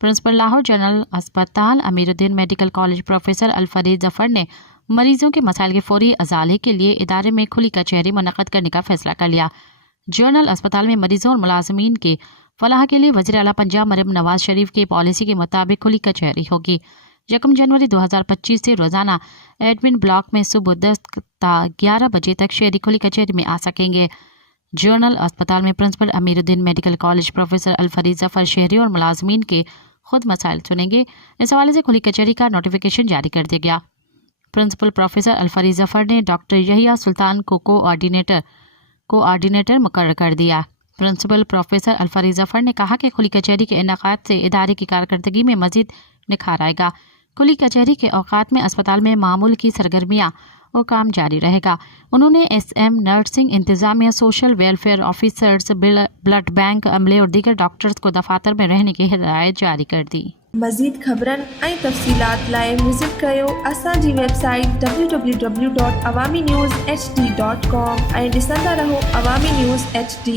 Principal Lahore general अस्पताल Ameeruddin medical college professor Alfareed Zafar ने मरीजों के मसाइल के फौरी अजाले के लिए इदारे में खुली कचहरी मुनक्कद करने का फैसला कर लिया। जनरल अस्पताल में मरीजों और मुलाजमीन के फलाह के लिए वज़ीर आला पंजाब मरियम नवाज शरीफ की पॉलिसी के मुताबिक खुली कचहरी होगी। 1 जनवरी 2025 से रोज़ाना एडमिन ब्लॉक में सुबह 10 ता 11 बजे तक शहरी खुली कचहरी में आ सकेंगे। जनरल अस्पताल में principal Ameeruddin medical college professor Alfareed Zafar शहरी और मुलाजमीन के खुद मसाइल सुनेंगे। इस हवाले से खुली कचहरी का नोटिफिकेशन जारी कर दिया गया। प्रिंसिपल प्रोफेसर अलफरीद जफर ने डॉक्टर यहिया सुल्तान को कोऑर्डिनेटर मुकर्रर कर दिया। प्रिंसिपल प्रोफेसर अलफरीद जफर ने कहा कि खुली कचहरी के इनेकाद से इदारे की कारकर्दगी में मजीद निखार आएगा। खुली कचहरी के औकात में अस्पताल में मामूल की सरगर्मियाँ और काम जारी रहेगा। उन्होंने SM, नर्सिंग इंतजामिया, social welfare officers, blood bank अमले और दीगर डॉक्टर्स को दफातर में रहने की हिदायत जारी कर दी। मज़ीद ख़बरन ऐं तफ़सीलात लाइ विज़िट कयो असांजी वेबसाइट www.awamiNewsHD.com ऐं ॾिसंदा रहो अवामी न्यूज़ HD।